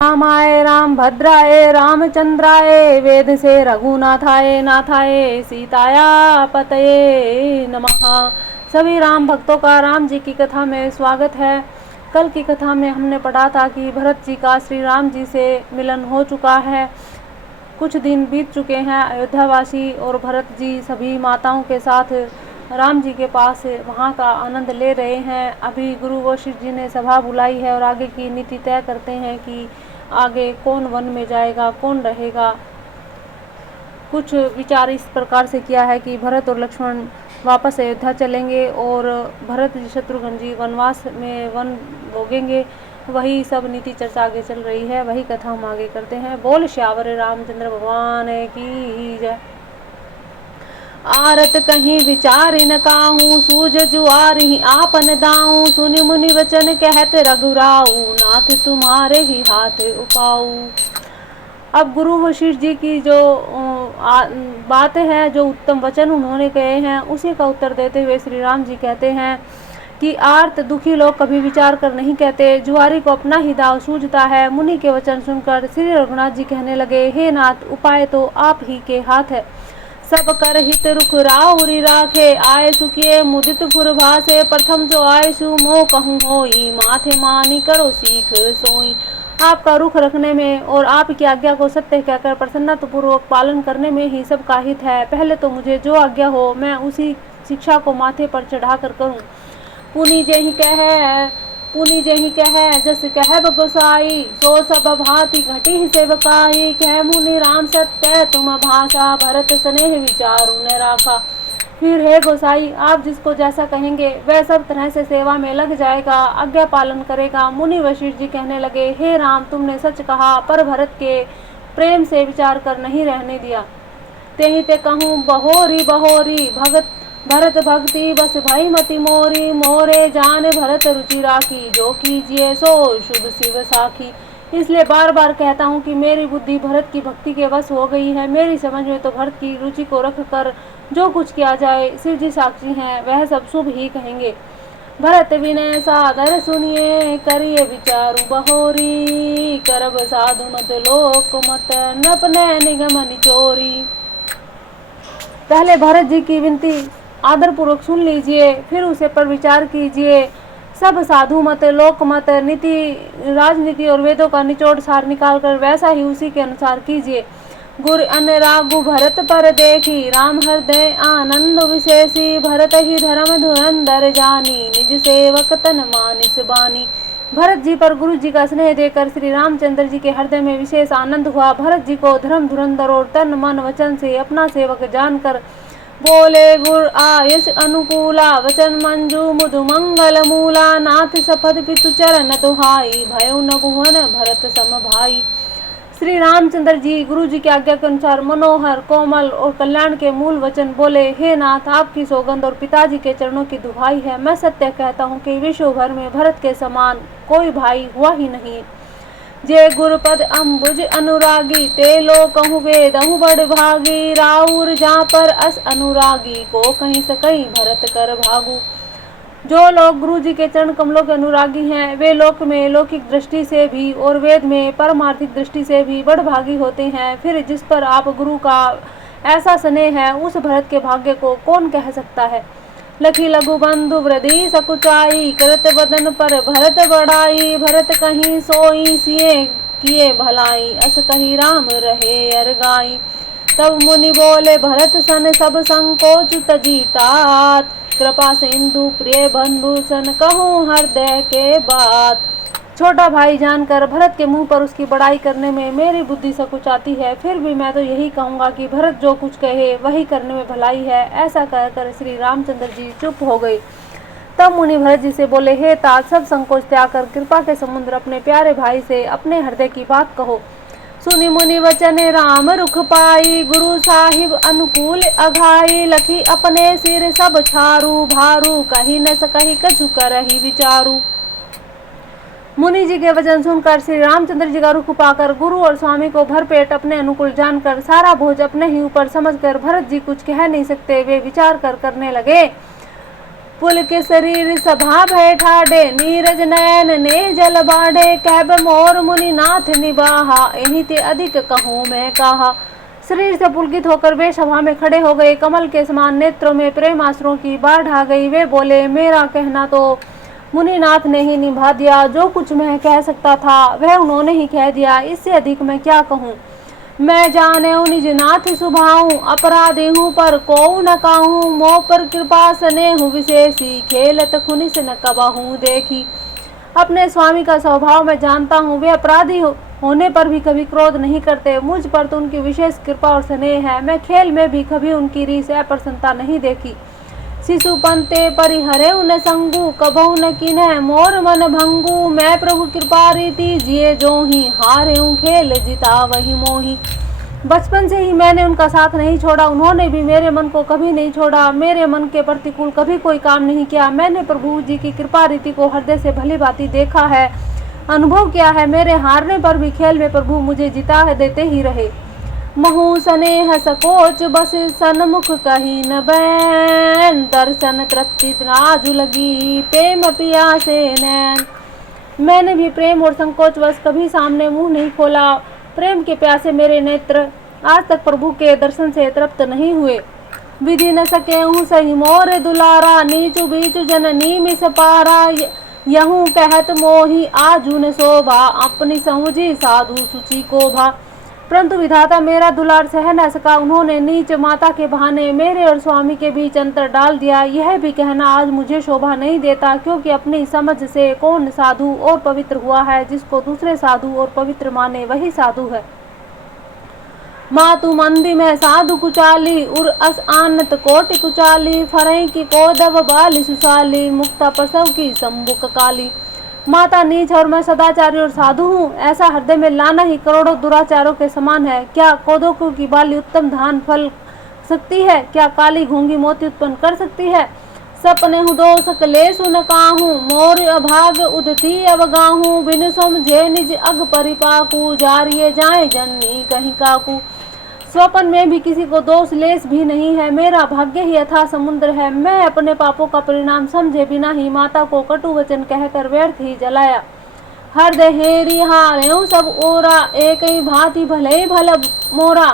रामाय राम भद्राय रामचंद्राय वेद से रघुनाथाय नाथाय सीताया पतये नमः। सभी राम भक्तों का राम जी की कथा में स्वागत है। कल की कथा में हमने पढ़ा था कि भरत जी का श्री राम जी से मिलन हो चुका है। कुछ दिन बीत चुके हैं। अयोध्यावासी और भरत जी सभी माताओं के साथ राम जी के पास वहाँ का आनंद ले रहे हैं। अभी गुरु वशिष्ठ जी ने सभा बुलाई है और आगे की नीति तय करते हैं कि आगे कौन वन में जाएगा, कौन रहेगा। कुछ विचार इस प्रकार से किया है कि भरत और लक्ष्मण वापस अयोध्या चलेंगे और भरत जी शत्रुघ्न जी वनवास में वन भोगेंगे। वही सब नीति चर्चा आगे चल रही है, वही कथा हम आगे करते हैं। बोल श्यावर रामचंद्र भगवान की जय। आरत कहीं विचार न काहू, सूझ जुआरी आपन दाऊ। सुनि मुनि वचन कहत रघुराऊ, नाथ तुम्हारे ही हाथ उपाऊ। अब गुरु वशिष्ठ जी की जो बातें हैं, जो उत्तम वचन उन्होंने कहे हैं, उसी का उत्तर देते हुए श्री राम जी कहते हैं कि आर्त दुखी लोग कभी विचार कर नहीं कहते, जुआरी को अपना ही दाव सूझता है। मुनि के वचन सुनकर श्री रघुनाथ जी कहने लगे, हे नाथ, उपाय तो आप ही के हाथ है। सब कर हित रुख राउरी राखे, आय सुखिए मुदित फुर भासे। प्रथम जो आय सु मोह कहूँ होई, माथे मानी करो सीख सोई। आपका रुख रखने में और आपकी आज्ञा को सत्य कहकर प्रसन्नता पूर्वक पालन करने में ही सबका हित है। पहले तो मुझे जो आज्ञा हो मैं उसी शिक्षा को माथे पर चढ़ा कर करूँ। पुनि जेहि कह जस कहब गोसाई, सो सब भांति घटी सेवकाई। कह मुनि राम सत्य तुम भाषा, भरत स्नेह विचारु न राखा। फिर हे गोसाई, आप जिसको जैसा कहेंगे वह सब तरह से सेवा में लग जाएगा, आज्ञा पालन करेगा। मुनि वशिष्ठ जी कहने लगे, हे राम, तुमने सच कहा, पर भरत के प्रेम से विचार कर नहीं रहने दिया। तेहि ते कहूँ बहोरी बहोरी, भरत भक्ति बस भई मति मोरी। मोरे जान भरत रुचि राखी, जो कीजिए सो शुभ शिव साखी। इसलिए बार बार कहता हूँ कि मेरी बुद्धि भरत की भक्ति के वश हो गई है। मेरी समझ में तो भरत की रुचि को रख कर जो कुछ किया जाए, शिव जी साक्षी हैं, वह सब शुभ ही कहेंगे। भरत विनय सादर सुनिए, करिए विचारु बहोरी। करब साधु मत लोक मत, नपने निगम निचोरी। पहले भरत जी की विनती आदर पूर्वक सुन लीजिए, फिर उसे पर विचार कीजिए। सब साधु मत, लोक मत, नीति, राजनीति और वेदों का निचोड़ सार निकाल कर वैसा ही उसी के अनुसार कीजिए। गुर अनुरागु भरत पर देखी, राम हृदय आनंद विशेषी। भरत ही धर्म धुरंधर जानी, निज सेवक तन मानिस बानी। भरत जी पर गुरु जी का स्नेह देकर श्री रामचंद्र जी के हृदय में विशेष आनंद हुआ। भरत जी को धर्म धुरंधर और तन मन वचन से अपना सेवक जानकर बोले, गुर आयस अनुकूला, वचन मंजू मुदु मंगल मूला। नाथ सपद पितु चरण दुहाई, भयो न भुवन भरत सम भाई। श्री रामचंद्र जी गुरु जी की आज्ञा के अनुसार मनोहर, कोमल और कल्याण के मूल वचन बोले, हे नाथ, आपकी सौगंध और पिताजी के चरणों की दुहाई है। मैं सत्य कहता हूँ कि विश्व भर में भरत के समान कोई भाई हुआ ही नहीं। जे गुरुपद अम्बुज अनुरागी, ते लो कहूँ वेदहु बड़ भागी। राउर जहाँ पर अस अनुरागी, को कहीं सकई भरत कर भागू। जो लोग गुरु जी के चरण कमलों के अनुरागी हैं, वे लोक में लौकिक दृष्टि से भी और वेद में परमार्थिक दृष्टि से भी बड़ भागी होते हैं। फिर जिस पर आप गुरु का ऐसा स्नेह है, उस भरत के भाग्य को कौन कह सकता है। लखी लघु बंधु वृद्धि सकुचाई, करत वदन पर भरत बड़ाई। भरत कहीं सोई सिए किए भलाई, अस कही राम रहे अरगाई। तब मुनि बोले, भरत सन सब संकोच तजीतात। कृपा सिंधु प्रिय बंधु सन कहूँ हृदय के बात। छोटा भाई जानकर भरत के मुंह पर उसकी बड़ाई करने में मेरी बुद्धि सकुचाती है। फिर भी मैं तो यही कहूँगा कि भरत जो कुछ कहे वही करने में भलाई है। ऐसा कहकर श्री रामचंद्र जी चुप हो गए। तब मुनि भरत जी से बोले, हे तात, सब संकोच त्याग कर कृपा के समुद्र अपने प्यारे भाई से अपने हृदय की बात कहो। सुनि मुनि वचन राम रुख पाई, गुरु साहिब अनुकूल अघाई। लखी अपने सिर सब छारू, भारू कही न सकही कछु करही विचारू। मुनि जी के वचन सुनकर श्री रामचंद्र जी का रुख पाकर गुरु और स्वामी को भरपेट अपने अनुकूल जानकर सारा बोझ अपने ही ऊपर समझकर भरत जी कुछ कह नहीं सकते। वे विचार कर करने लगे, पुल के शरीर सभा भय ठाडे, नीरज नयन ने जल बाढ़े, कहब मोर मुनि नाथ निबाहा, यही ते अधिक कहूँ मैं कहा। शरीर से पुलकित होकर वे सभा में खड़े हो गए। कमल के समान नेत्रों में प्रेम आंसुओं की बाढ़ आ गई। वे बोले, मेरा कहना तो मुनिनाथ ने ही निभा दिया। जो कुछ मैं कह सकता था वह उन्होंने ही कह दिया। इससे अधिक मैं क्या कहूँ। मैं जाने निज नाथ सुभाऊं, अपराधी हूँ पर को न कहूँ। मोह पर कृपा स्नेह विशेषी, खेलत खुनिस न कबहूँ देखी। अपने स्वामी का स्वभाव मैं जानता हूँ। वे अपराधी होने पर भी कभी क्रोध नहीं करते। मुझ पर तो उनकी विशेष कृपा और स्नेह है। मैं खेल में भी कभी उनकी रीस या प्रसन्नता नहीं देखी। शिशु पंते परिहरे उन संगु, कबहु न किन्ह मोर मन भंगु। मैं प्रभु कृपा रीति जिए जो ही, हारे हूँ खेल जिता वही मोही। बचपन से ही मैंने उनका साथ नहीं छोड़ा। उन्होंने भी मेरे मन को कभी नहीं छोड़ा। मेरे मन के प्रतिकूल कभी कोई काम नहीं किया। मैंने प्रभु जी की कृपा रीति को हृदय से भली भांति देखा है, अनुभव किया है। मेरे हारने पर भी खेल में प्रभु मुझे जिता देते ही रहे। महु स्नेह सकोच बस सन्मुख कही न बैन, दर्शन तृप्ति राजु लगी प्रेम पिया से नैन। मैंने भी प्रेम और संकोच बस कभी सामने मुंह नहीं खोला। प्रेम के प्यासे मेरे नेत्र आज तक प्रभु के दर्शन से तृप्त नहीं हुए। विधि न सके हूँ सही मोर दुलारा, नीचु बीचु जननी मिस पारा। यहूँ कहत मोही आजुन शोभा, अपनी समझी साधु सुचि को भा। परंतु विधाता मेरा दुलार सह न सका। उन्होंने नीच माता के बहाने मेरे और स्वामी के बीच अंतर डाल दिया। यह भी कहना आज मुझे शोभा नहीं देता, क्योंकि अपनी समझ से कौन साधु और पवित्र हुआ है। जिसको दूसरे साधु और पवित्र माने वही साधु है। मातु मंदी में साधु कुचाली, उर अस आनत कोटि कुचाली। फरई की कोदव बाली सुशाली, मुक्ता प्रसव की सम्बुक काली। माता नीच और मैं सदाचारी और साधु हूँ, ऐसा हृदय में लाना ही करोड़ों दुराचारों के समान है। क्या कोदों की बाली उत्तम धान फल सकती है? क्या काली घूंगी मोती उत्पन्न कर सकती है? सपने हूँ दोष कलेश न काहू, मोर अभाग उदती अवगाहू। बिनु समझे निज अग परिपाकू, जारिये जाए जननी कहीं काकू। स्वपन में भी किसी को दोष लेस भी नहीं है। मेरा भाग्य ही अथाह समुद्र है। मैं अपने पापों का परिणाम समझे बिना ही माता को कटु वचन कहकर व्यर्थ ही जलाया। हृदय हेरी हारे सब ओरा, एक ही भांति भले भल मोरा।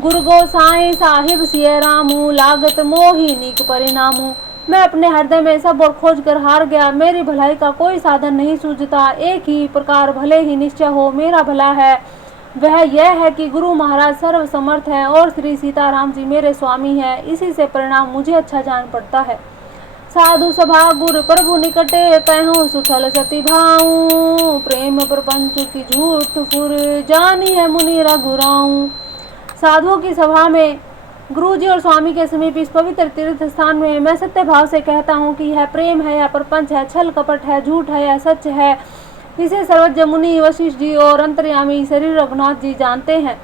गुरु गोसाई साहिब सिय रामू, लागत मोही नीक परिणामू। मैं अपने हृदय में सब और खोज कर हार गया। मेरी भलाई का कोई साधन नहीं सूझता। एक ही प्रकार भले ही निश्चय हो मेरा भला है, वह यह है कि गुरु महाराज सर्व समर्थ है और श्री सीताराम जी मेरे स्वामी है। इसी से परिणाम मुझे अच्छा जान पड़ता है। साधु सभा गुरु प्रभु निकटे, कहूँ सुथल सती भाऊ। प्रेम प्रपंच की झूठ फुर, जानी है मुनि रघुराऊ। साधुओं की सभा में गुरु जी और स्वामी के समीप इस पवित्र तीर्थ स्थान में मैं सत्य भाव से कहता हूँ कि यह प्रेम है या प्रपंच है, छल कपट है, झूठ है या सच है, इसे सर्वज्ञ मुनि वशिष्ठ जी और अंतर्यामी श्री रघुनाथ जी जानते हैं।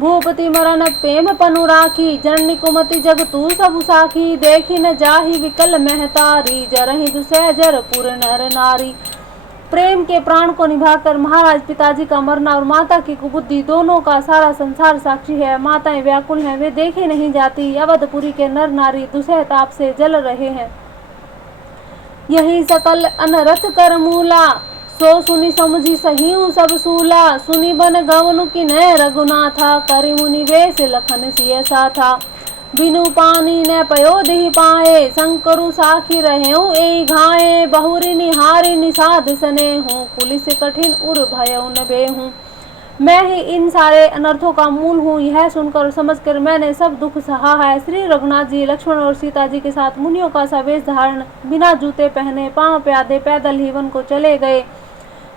भूपति मरण प्रेम पनु राखी, जननी कुमति जग तू सब साखी। देखी न जाहि विकल महतारी, जरहि दुसह जर पुर नर नारी। प्रेम के प्राण को निभाकर महाराज पिताजी का मरना और माता की कुबुद्धि दोनों का सारा संसार साक्षी है। माताएं व्याकुल हैं, वे देखी नहीं जाती। अवधपुरी के नर नारी दुसह ताप से जल रहे हैं। यही सकल अनरथ कर मूला, सो सुनी समझी सही हूँ सब सूला। सुनी बन गवनु की नय रघुनाथा, करि मुनि वेश लखन सिय साथा। बिनु पानी न पयो देहि पाए, शंकरु साखी रहे हूँ ए घाये। बहुरी निहारी निषाद सने हूँ, पुलिस कठिन उर भय न बेहूँ। मैं ही इन सारे अनर्थों का मूल हूँ। यह सुनकर और समझकर मैंने सब दुख सहा है। श्री रघुनाथ जी लक्ष्मण और सीता जी के साथ मुनियों का सा वेश धारण, बिना जूते पहने, पांव प्यादे पैदल ही वन को चले गए।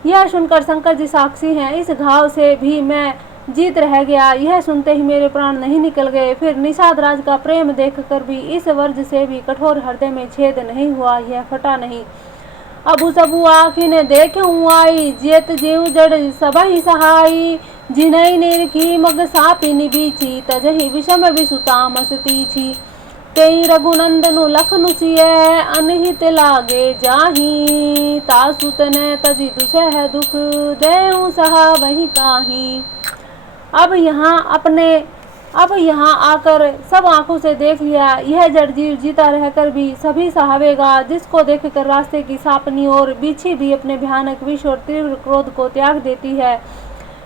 यह सुनकर शंकर जी साक्षी हैं। इस घाव से भी मैं जीत रह गया। यह सुनते ही मेरे प्राण नहीं निकल गए। फिर निषाद राज का प्रेम देखकर भी इस वर्ज से भी कठोर हृदय में छेद नहीं हुआ, यह फटा नहीं। अबु सबु आखिने देखूं आई, जेत जीव जड़ सबहि सहाई। जिनई निरखी मग सापिनी बीची, तजहि विषम विसुतामस तीछी। तेई रघुनंदनु लखनु सिय, अनहित लागे जाही। तासु तने तजि दुसह दुख, देहु सहा वही ताही। अब यहाँ अपने अब यहाँ आकर सब आंखों से देख लिया, यह जड़ जीव जीता रहकर भी सभी सहावेगा, जिसको देखकर रास्ते की सापनी और बिच्छी भी अपने भयानक विष और तीव्र क्रोध को त्याग देती है।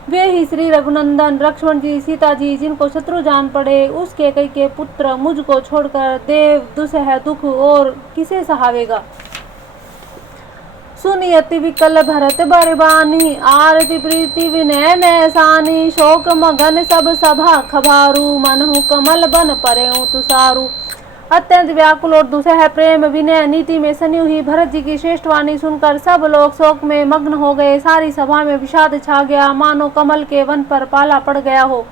वे ही श्री रघुनंदन लक्ष्मण जी, सीता जी, जिनको शत्रु जान पड़े, उस कैकेयी के पुत्र मुझको छोड़कर देव दुसह दुख और किसे सहावेगा। सुनी अति विकल भरत बरबानी, आरती प्रीति विनय नैसानी, शोक मगन सब सभा खबारू, मनहु कमल बन परेऊ तुषारू। अत्यंत व्याकुल और दुसह प्रेम विनय नीति में सनी हुई भरत जी की श्रेष्ठ वाणी सुनकर सब लोग शोक में मग्न हो गए। सारी सभा में विषाद छा गया, मानो कमल के वन पर पाला पड़ गया हो।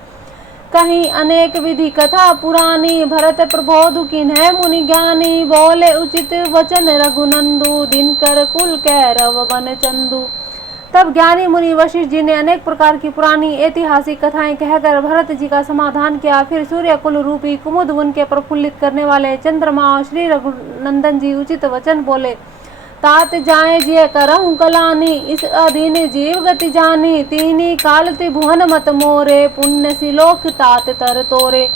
कहीं अनेक विधि कथा पुरानी, भरत प्रबोध किन्ह मुनि ज्ञानी, बोले उचित वचन रघुनंदु, दिनकर कुल कैरव बन चंदु। तब ज्ञानी मुनि वशिष्ठ जी ने अनेक प्रकार की पुरानी ऐतिहासिक कथाएं कहकर भरत जी का समाधान किया। फिर सूर्य कुल रूपी कुमुद वन के प्रफुल्लित करने वाले चंद्रमा श्री रघुनंदन जी उचित वचन बोले। तात जाए जिय करहु कलानी, इस अधीन जीव गति जानी, तीनी काल त्रिभुवन मत मोरे, पुण्य सिलोक तात तर तोरे।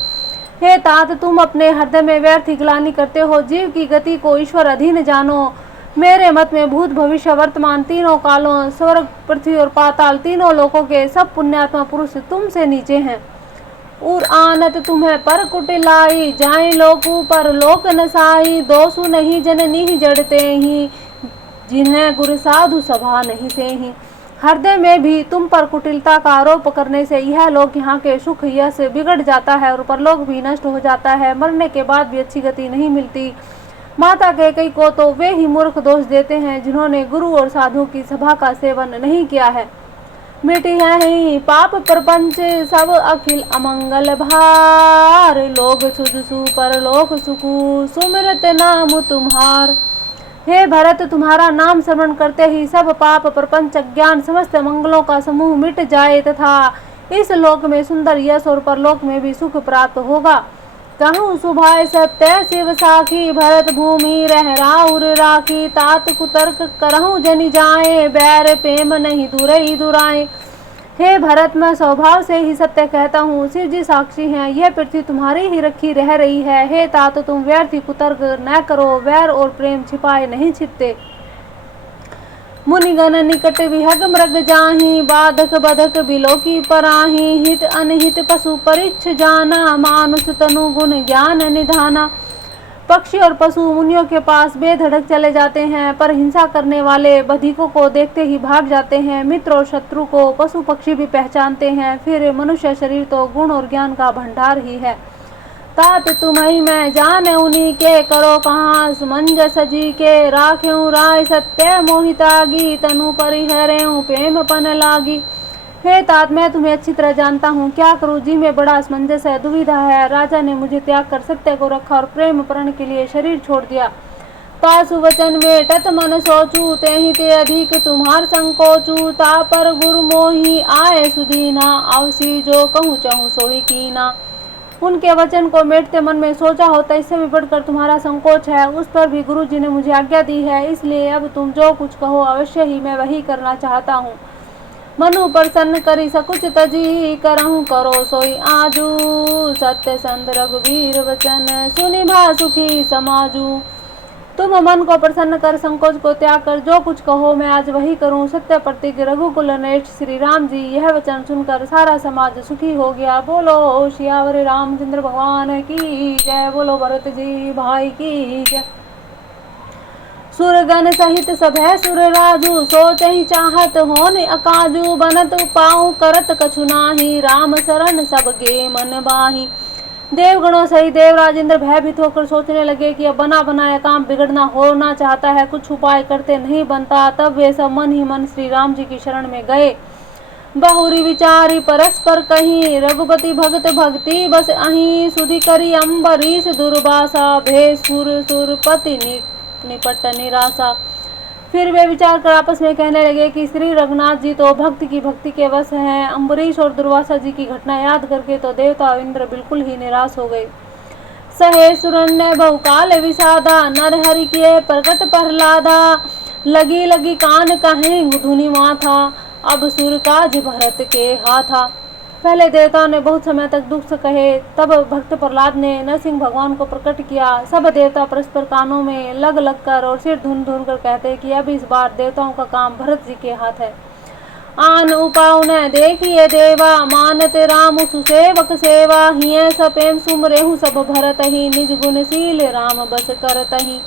हे तात, तुम अपने हृदय में व्यर्थ ग्लानि करते हो, जीव की गति को ईश्वर अधीन जानो। मेरे मत में भूत भविष्य वर्तमान तीनों कालों, स्वर्ग पृथ्वी और पाताल तीनों लोकों के सब पुण्यात्मा पुरुष तुमसे नीचे हैं। उर आनत तुम्हें पर कुटिलाई, जाए लोकु पर लोक नसाई, दोषु नहीं जननी जड़ते ही, जिन्हें गुरु साधु सभा नहीं से ही। हृदय में भी तुम पर कुटिलता का आरोप करने से यह लोक यहाँ के सुख यश बिगड़ जाता है और परलोक भी नष्ट हो जाता है। मरने के बाद भी अच्छी गति नहीं मिलती। माता कैकेयी को तो वे ही मूर्ख दोष देते हैं जिन्होंने गुरु और साधु की सभा का सेवन नहीं किया है। मिटी है पाप प्रपंच सब अखिल अमंगल भार, लोग सुजसु परलोक सुखु, सुमिरत नाम तुम्हार। हे भरत, तुम्हारा नाम स्मरण करते ही सब पाप प्रपंच अज्ञान समस्त मंगलों का समूह मिट जाए तथा इस लोक में सुंदर यश और परलोक में भी सुख प्राप्त होगा। कहूँ सुभाय सत्य शिव साखी, भरत भूमि रह राउर राखी, तात कुतर्क करहूँ जनि जाए, बैर प्रेम नहीं दुरई दुराए। हे भरत, मैं स्वभाव से ही सत्य कहता हूँ, शिव जी साक्षी हैं, यह पृथ्वी तुम्हारी ही रखी रह रही है। हे तात, तुम व्यर्थ कुतर्क न करो, वैर और प्रेम छिपाए नहीं छिपते। मुनिगण निकट विहग मृग जाहि, बाधक बधक बिलोकी पराहि, हित अनहित पशु परिच्छ जाना, मानुष तनु गुण ज्ञान निधाना। पक्षी और पशु मुनियों के पास बेधड़क चले जाते हैं, पर हिंसा करने वाले बधिकों को देखते ही भाग जाते हैं। मित्र और शत्रु को पशु पक्षी भी पहचानते हैं। फिर मनुष्य शरीर तो गुण और ज्ञान का भंडार ही है। तात तुम्हें मैं जाने उन्हीं के, करो कहाँ समंजस जी के, राख्यूं राय सत्य मोहितागी, तनु परिहरेऊं प्रेम पन लागी। हे तात, मैं तुम्हें अच्छी तरह जानता हूँ, क्या करूँ जी में बड़ा असमंजस है, दुविधा है। राजा ने मुझे त्याग कर सत्य को रखा और प्रेम प्रण के लिए शरीर छोड़ दिया। तासु वचन वेटत मन सोचू, तेहि ते अधिक तुम्हार संकोचू, ता पर गुरु मोही आए सुदीना, आवसी जो कहूँ चाहूँ सोही कीना। उनके वचन को मेटते मन में सोचा होता, इससे भी बढ़कर तुम्हारा संकोच है, उस पर भी गुरु जी ने मुझे आज्ञा दी है, इसलिए अब तुम जो कुछ कहो अवश्य ही मैं वही करना चाहता हूँ। मनु प्रसन्न करी सकुच तजी, करहूँ करो सोई आजू, सत्य संत रघुवीर वचन सुनि भा सुखी समाजू। तुम मन को प्रसन्न कर संकोच को त्याग कर जो कुछ कहो मैं आज वही करूं। सत्य प्रतीक रघुकुल नेष्ठ श्री राम जी यह वचन सुनकर सारा समाज सुखी हो गया। बोलो सियावर रामचंद्र भगवान की जय, बोलो भरत जी भाई की जय। सुरगण सहित सभै सुर राजू, सोच ही चाहत होन अकाजू, बनत पाऊँ करत कछु नाही, राम शरण सबके मन बाही। देवगणों सहित देवराज इंद्र भयभीत होकर सोचने लगे कि अब बना बनाया काम बिगड़ना होना चाहता है, कुछ उपाय करते नहीं बनता। तब वे सब मन ही मन श्री राम जी की शरण में गए। बहुरी विचारी परस्पर कहीं, रघुपति भगत भक्ति बस अहीं, सुधि करी अम्बरीश दुर्वासा, भे सुर सुरपति निपट निराशा। फिर वे विचार कर आपस में कहने लगे कि श्री रघुनाथ जी तो भक्ति की भक्ति के वश हैं। अम्बरीश और दुर्वासा जी की घटना याद करके तो देवता और इंद्र बिल्कुल ही निराश हो गए। सहे सुरन्य बहुकाल विषादा, नर हरि किए प्रकट प्रहलादा, लगी लगी कान कहें धुनि माथा, अब सुर काज भरत के हाथा। पहले देवताओं ने बहुत समय तक दुख से कहे, तब भक्त प्रहलाद ने नरसिंह भगवान को प्रकट किया। सब देवता परस्पर कानों में लग लग कर और सिर धुन धुन कर कहते कि अब इस बार देवताओं का काम भरत जी के हाथ है। आन उपाय न देखिए देवा, मानत राम सुसेवक सेवा। हिय सपेम सुमरेहु सब भरत ही, निज गुणशील राम बस करत ही।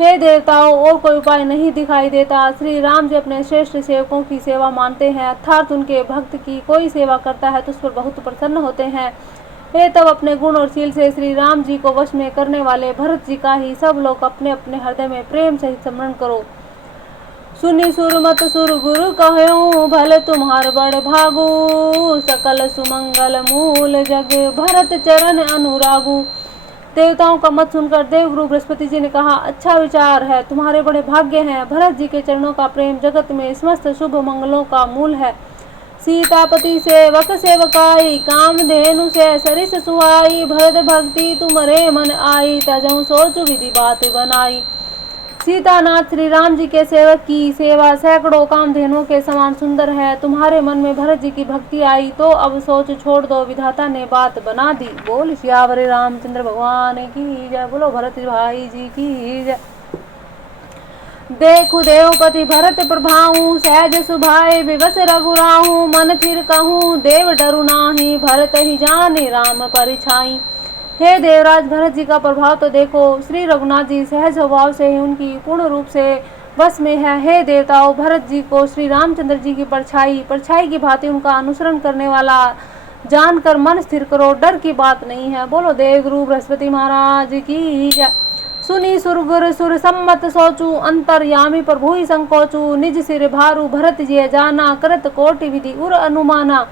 हे देवताओं, और कोई उपाय नहीं दिखाई देता। श्री राम जी अपने श्रेष्ठ सेवकों की सेवा मानते हैं, अर्थात उनके भक्त की कोई सेवा करता है तो उस पर बहुत प्रसन्न होते हैं। हे तब अपने गुण और शील से श्री राम जी को वश में करने वाले भरत जी का ही सब लोग अपने अपने हृदय में प्रेम सहित स्मरण करो। सुनी सुर मत सुर गुरु कहूँ, भले तुम्हार बड़ भागु। सकल सुमंगल मूल जग, भरत चरण अनुरागु। देवताओं का मत सुनकर देवगुरु बृहस्पति जी ने कहा, अच्छा विचार है, तुम्हारे बड़े भाग्य हैं। भरत जी के चरणों का प्रेम जगत में समस्त शुभ मंगलों का मूल है। सीतापति सेवक सेवकाई, कामधेनु से सरिस सुहाई। भरत भक्ति तुम्हारे मन आई, तजहु सोच विधि बात बनाई। सीतानाथ श्री राम जी के सेवक की सेवा सैकड़ों कामधेनुओं के समान सुंदर है। तुम्हारे मन में भरत जी की भक्ति आई तो अब सोच छोड़ दो, विधाता ने बात बना दी। बोल सियावर रामचंद्र भगवान की जय, बोलो भरत भाई जी की जय। देखु देवपति भरत प्रभाऊ, सहज सुभाए विवश रघुराहू। मन फिर कहूँ देव डरु नाही, भरत ही जाने राम परिछाई। हे देवराज, भरत जी का प्रभाव तो देखो। श्री रघुनाथ जी सहज स्वभाव से ही उनकी पूर्ण रूप से बस में है। हे देवताओं, भरत जी को श्री रामचंद्र जी की परछाई की भांति उनका अनुसरण करने वाला जानकर मन स्थिर करो, डर की बात नहीं है। बोलो देवगुरु बृहस्पति महाराज की जय। सुनी सुरगुर सुर सम्मत सोचू, अंतर्यामी प्रभु ही संकोचू। निज सिर भारू भरत जी जाना, करत कोटि विधि उर अनुमाना।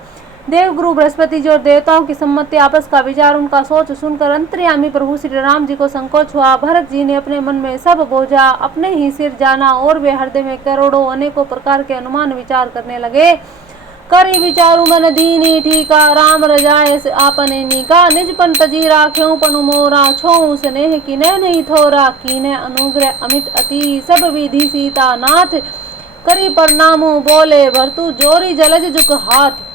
देवगुरु बृहस्पति जी और देवताओं की सम्मति, आपस का विचार, उनका सोच सुनकर अंतर्यामी प्रभु श्री राम जी को संकोच हुआ। भरत जी ने अपने मन में सब बोझा अपने ही सिर जाना और वे हृदय में करोड़ों अनेकों प्रकार के अनुमान विचार करने लगे। करी विचारू मन दीनी ठीका, राम रजाय आपने नीका। निजपन तजी राख्यों पनु मोरा, छो स्नेह किने नहीं थोरा। कीने अनुग्रह अमित अति, सब विधि सीता नाथ। करी प्रणामो बोले भरतु, जोरी जलज जुग हाथ।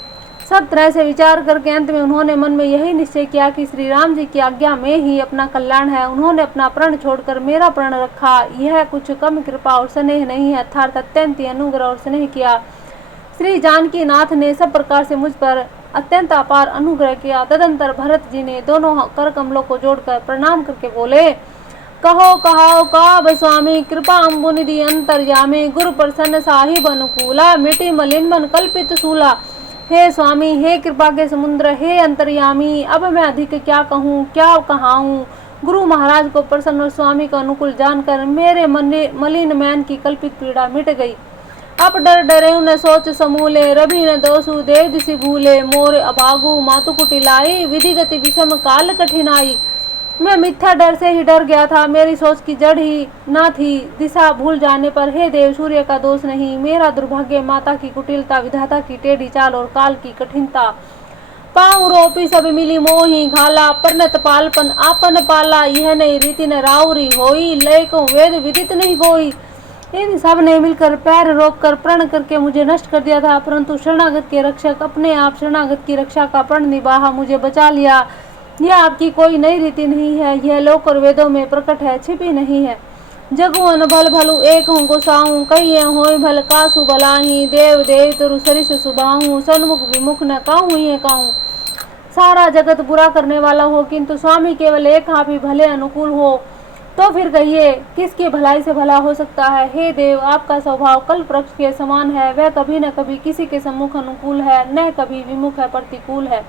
सब तरह से विचार करके अंत में उन्होंने मन में यही निश्चय किया कि श्री राम जी की आज्ञा में ही अपना कल्याण है। उन्होंने अपना प्रण छोड़कर मेरा प्रण रखा। यह कुछ कम कृपा और स्नेह नहीं है, अर्थात अत्यंत अनुग्रह और स्नेह किया। श्री जानकी नाथ ने सब प्रकार से मुझ पर अत्यंत अपार अनुग्रह किया। तदंतर भरत जी ने दोनों कर कमलों को जोड़कर प्रणाम करके बोले, कहो कहाओ काब स्वामी, कृपा अम्बुनिधि अंतर्यामी। गुरु प्रसन्न साहिब अनुकूला, मिटी मलिन मन कल्पित सूला। हे स्वामी, हे कृपा के समुद्र, हे अंतर्यामी, अब मैं अधिक क्या कहूँ, क्या कहाऊँ। गुरु महाराज को प्रसन्न और स्वामी का अनुकूल जानकर मेरे मलिन मैन की कल्पित पीड़ा मिट गई। अब डर डरे न सोच समूले, रवि न दोषु देव दिशि भूले। मोर अभागु मातु कुटिलाई, विधिगति विषम काल कठिनाई। मैं मिथ्या डर से ही डर गया था, मेरी सोच की जड़ ही ना थी। दिशा भूल जाने पर हे देव सूर्य का दोष नहीं, मेरा दुर्भाग्य माता की कुटिलता, विधाता की टेढ़ी चाल और काल की कठिनता। पाँव रोपी सब मिली मोही घाला, परनत पालपन आपन पाला। यह नहीं रीति न राउरी होई, लय को वेद विदित नहीं कोई। इन सब ने मिलकर पैर रोककर प्रण करके मुझे नष्ट कर दिया था, परंतु शरणागत के रक्षक अपने आप शरणागत की रक्षा का प्रण निभाहा, मुझे बचा लिया। यह आपकी कोई नई रीति नहीं है, यह लोक और वेदों में प्रकट है, छिपी नहीं है। जगु अन भल भलु एक हूँ गोसाऊं, कहिए होय भल कासु बलाही। देव देव तरु सरिस सुबाहूं, सन्मुख विमुख न काहू ये काहूं। सारा जगत बुरा करने वाला हो, किंतु स्वामी केवल एक आप ही भले अनुकूल हो, तो फिर कहिए किसकी भलाई से भला हो सकता है। हे देव, आपका स्वभाव कल्प वृक्ष के समान है, वह कभी न कभी किसी के सम्मुख अनुकूल है, न कभी विमुख है प्रतिकूल है।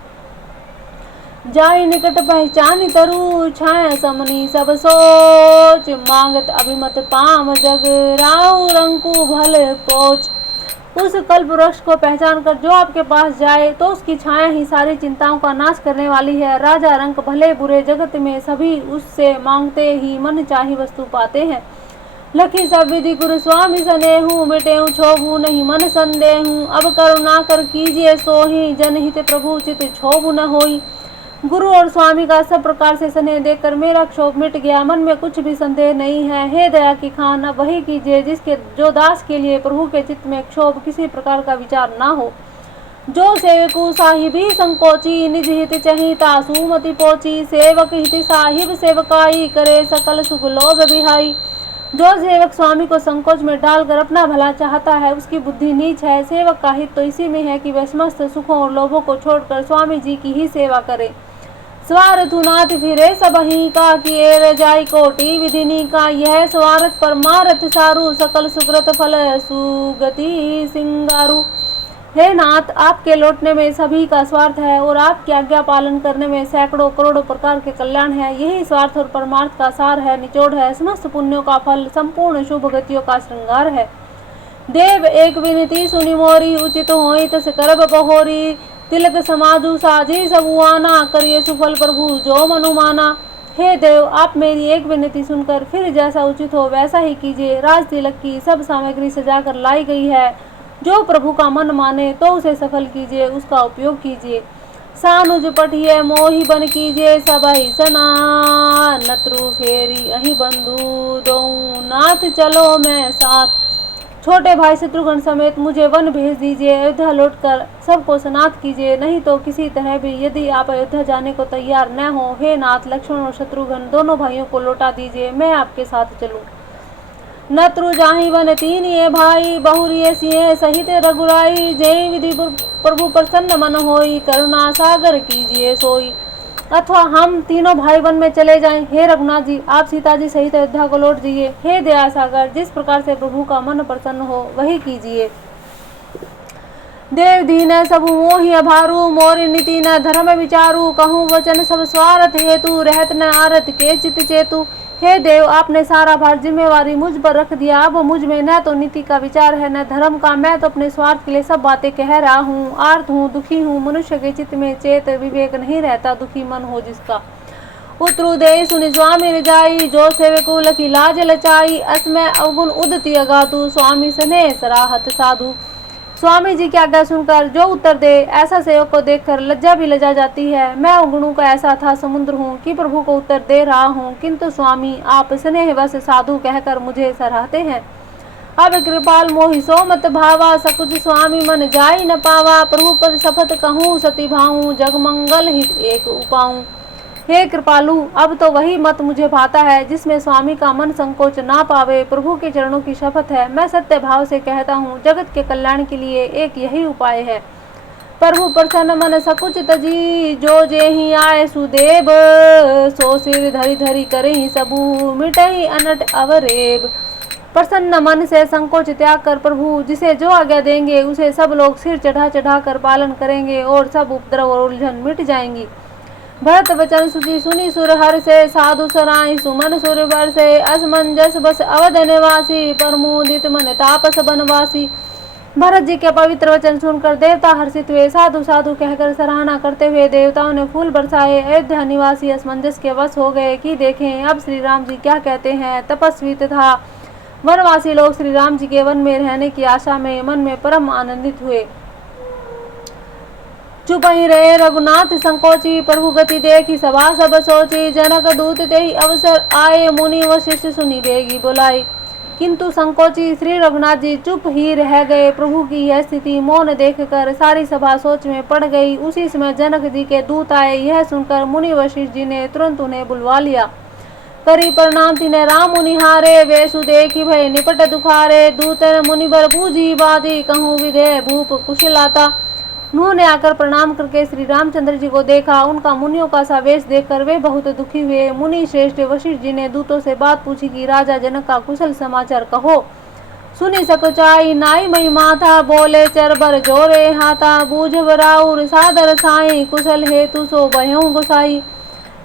जाई निकट पहचान तरु, छाया समनी सब सोच। मांगत अभिमत पाम जग, राहु रंकु भल पोच। उस कल्प वृक्ष को पहचान कर जो आपके पास जाए तो उसकी छाया ही सारी चिंताओं का नाश करने वाली है। राजा रंक भले बुरे जगत में सभी उससे मांगते ही मन चाही वस्तु पाते हैं। लखी सब विधि गुरु स्वामी सनेहू, मिटेहू छोभू नहीं मन संदेहू। अब करुणा कर कीजिए सोही, जनहित प्रभु चित छोभू न होई। गुरु और स्वामी का सब प्रकार से स्नेह देखकर मेरा क्षोभ मिट गया, मन में कुछ भी संदेह नहीं है। हे दया की खान, अब वही कीजिए जिसके जो दास के लिए प्रभु के चित्त में क्षोभ किसी प्रकार का विचार ना हो। जो सेवकु साहिबी संकोची, निज हित चहिता सुमति पोची, सेवक हित साहिब सेवकाई, करे सकल सुख लोभ बिहाई। जो सेवक स्वामी को संकोच में डालकर अपना भला चाहता है, उसकी बुद्धि नीच है। सेवक का हित तो इसी में है कि वह समस्त सुखों और लोभों को छोड़कर स्वामी जी की ही सेवा करे। स्वार्थु नाथ फिरे सबही का, किए रजाई कोटि विधिनी का। यह स्वार्थ परमारथ सारू, सकल सुकृत फल सुगति सिंगारू। हे नाथ, आपके लौटने में सभी का स्वार्थ है और आपकी आज्ञा पालन करने में सैकड़ों करोड़ों प्रकार के कल्याण है। यही स्वार्थ और परमार्थ का सार है, निचोड़ है, समस्त पुण्यों का फल, संपूर्ण शुभ गतियों का श्रृंगार है। देव एक विनती सुनि मोरी, उचित होई तस करब बहोरी। तिलक समाजु साजी सबुआना, करिए सुफल प्रभु जो मनुमाना। हे देव, आप मेरी एक विनती सुनकर फिर जैसा उचित हो वैसा ही कीजिए। राज तिलक की सब सामग्री सजाकर लाई गई है। जो प्रभु का मन माने तो उसे सफल कीजिए, उसका उपयोग कीजिए। सानुज पठिए मोहि बन कीजिए, सबहि सना नत्रु फेरी अहि बंधु दो। नाथ चलो मैं साथ, छोटे भाई शत्रुघ्न समेत मुझे वन भेज दीजिए। अयोध्या लौटकर सबको सनाथ कीजिए, नहीं तो किसी तरह भी यदि आप अयोध्या जाने को तैयार न हो, हे नाथ, लक्ष्मण और शत्रुघ्न दोनों भाइयों को लौटा दीजिए, मैं आपके साथ चलूं। नत्रु जाहि वन तीन ये भाई, बहुरिय सिंह सहित रघुराई। जय विधि प्रभु प्रसन्न मन होई, करुणा सागर कीजिए सोई। अथवा हम तीनों भाई वन में चले जाएं। हे रघुनाथ जी, आप सीता जी सहित अयोध्या को लौट जाइए। हे दया सागर, जिस प्रकार से प्रभु का मन प्रसन्न हो वही कीजिए। देव दीन सबु मोहि अभारू, मोर नीति न धर्म विचारू। कहूँ वचन सब स्वार्थ हेतु, रहत न आरत के चित चेतु। हे देव, आपने सारा भार जिम्मेवारी मुझ पर रख दिया। अब मुझ में न तो नीति का विचार है न धर्म का। मैं तो अपने स्वार्थ के लिए सब बातें कह रहा हूँ। आर्त हूँ, दुखी हूँ। मनुष्य के चित्त में चेत विवेक नहीं रहता, दुखी मन हो जिसका। उतरु दे सुनि स्वामी रजाई, जो सेवकु लखी लाज लचाई। असमय अवगुण उदति अगातु, स्वामी स्नेह सराहत साधु। स्वामी जी की आज्ञा सुनकर जो उत्तर दे, ऐसा सेवक को देखकर लज्जा भी लजा जाती है। मैं अवगुणों का ऐसा था समुद्र हूँ कि प्रभु को उत्तर दे रहा हूँ, किंतु स्वामी आप स्नेहवश साधु कहकर मुझे सराहते हैं। अब कृपाल मोहि सो मत भावा, सकुच स्वामी मन जाई न पावा। प्रभु पद शपथ कहूँ सती भाऊं, जग मंगल हित एक उपाऊं। हे कृपालु, अब तो वही मत मुझे भाता है जिसमें स्वामी का मन संकोच ना पावे। प्रभु के चरणों की शपथ है, मैं सत्य भाव से कहता हूँ, जगत के कल्याण के लिए एक यही उपाय है। प्रभु प्रसन्न मन सकुच तजी, जो जेहि आए सुदेव। सो सिर धरि धरि करहि सबू, मिटहि अनट अवरेब। प्रसन्न मन से संकोच त्याग कर प्रभु जिसे जो आज्ञा देंगे उसे सब लोग सिर चढ़ा चढ़ा कर पालन करेंगे और सब उपद्रव और उलझन मिट जाएंगी। भरत वचन सुची सुनी सुर हर से, साधु सराई सुमन सुर बर से। असमंजस बस अवध निवासी, प्रमुदित मन तापस बनवासी। भरत जी के पवित्र वचन सुनकर देवता हर्षित हुए। साधु साधु कहकर सराहना करते हुए देवताओं ने फूल बरसाए। अयोध्या निवासी असमंजस के वश हो गए कि देखें अब श्री राम जी क्या कहते हैं। तपस्वी तथा वनवासी लोग श्री राम जी के वन में रहने की आशा में मन में परम आनंदित हुए। चुप ही रहे रघुनाथ संकोची, प्रभु गति देखी सभा सब सोची। जनक दूत तेहि अवसर आए, मुनि वशिष्ठ सुनी बेगी बुलाई। किंतु संकोची श्री रघुनाथ जी चुप ही रह गए। प्रभु की यह स्थिति मौन देखकर सारी सभा सोच में पड़ गई। उसी समय जनक जी के दूत आए। यह सुनकर मुनि वशिष्ठ जी ने तुरंत उन्हें बुलवा लिया। करी प्रणाम तिन्हें राम मुनिहारे, वेसु देखी भय निपट दुखारे। दूतन मुनि बर बूझी बाधी, कहूँ विधेय भूप कुशलाता। उन्होंने आकर प्रणाम करके श्री रामचंद्र जी को देखा। उनका मुनियों का सा वेश देखकर वे बहुत दुखी हुए। मुनि श्रेष्ठ वशिष्ठ जी ने दूतों से बात पूछी कि राजा जनक का कुशल समाचार कहो। सुनी सकुचाई नाई मई माथा, बोले चरबर जोरे हाथा। बूझ बराउर सादर साई, कुशल हेतु सो भयऊं गोसाई।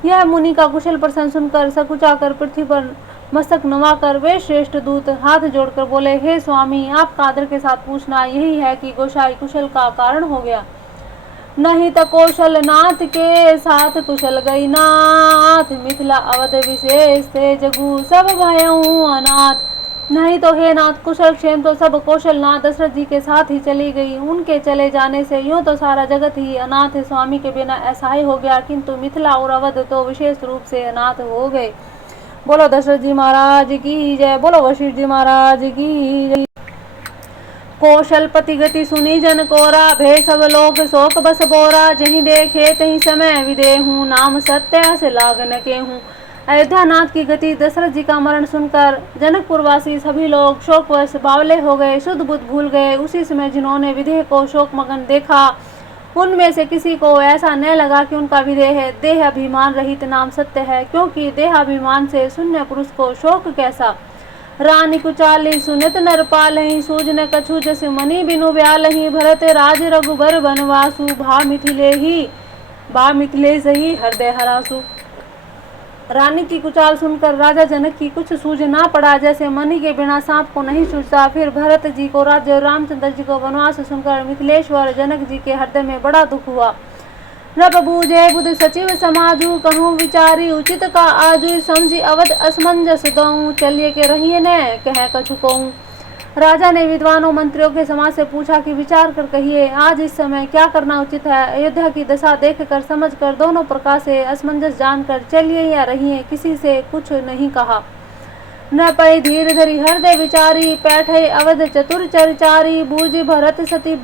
यह मुनि का कुशल प्रश्न सुनकर सकुचा कर पृथ्वी पर मस्तक नवाकर वे श्रेष्ठ दूत हाथ जोड़कर बोले, हे स्वामी, आपका आदर के साथ पूछना यही है कि गोसाई कुशल का कारण हो गया। नहीं तो कौशल नाथ के साथ कुशल गई नाथ, मिथिला अवध विशेष थे जगू सब भयऊं अनाथ। नहीं तो हे नाथ, कुशल क्षेम तो सब कौशल नाथ दशरथ जी के साथ ही चली गई। उनके चले जाने से यूं तो सारा जगत ही अनाथ है। स्वामी के बिना ऐसा ही हो गया, किंतु मिथिला और अवध तो विशेष रूप से अनाथ हो गए। बोलो दशरथ जी महाराज की जय, बोलो वशिष्ठ जी महाराज की जय। कौशलपति गति सुनी जन कोरा, भे सब लोग शोक बस बोरा। जहीं देखे तहीं समय विदेहूँ, नाम सत्य से लागन के हूँ। अयोध्या नाथ की गति, दशरथ जी का मरण सुनकर जनकपुरवासी सभी लोग शोकवश बावले हो गए, शुद्ध बुद्ध भूल गए। उसी समय जिन्होंने विदेह को शोकमगन देखा, उनमें से किसी को ऐसा न लगा कि उनका विदेह देह अभिमान रहित नाम सत्य है, क्योंकि देहाभिमान से शून्य पुरुष को शोक कैसा। रानी कुचाली सुनत नर पालहि, सूझन कछु जस मणि बिनु ब्यालहि। भरत राज रघुबर बनवासु, भा मिथिलेश ही हृदय हरासु। रानी की कुचाल सुनकर राजा जनक की कुछ सूझ ना पड़ा, जैसे मणि के बिना सांप को नहीं सूझता। फिर भरत जी को राज्य, रामचंद्र जी को वनवास सुनकर मिथिलेश्वर जनक जी के हृदय में बड़ा दुख हुआ। नभ बूझे बुध सचिव समाजू, कहूँ विचारी उचित का आजू। समझी अवध असमंजस दऊँ, चलिए के रहिए न कह कछु कहूँ। राजा ने विद्वानों मंत्रियों के समाज से पूछा कि विचार कर कहिए, आज इस समय क्या करना उचित है। अयोध्या की दशा देखकर समझकर दोनों प्रकार से असमंजस जानकर चलिए या रहिए, किसी से कुछ नहीं कहा। न पई धीर धरी हृदय विचारी, पैठे अवध चतुर चरचारी। बूझी भरत सती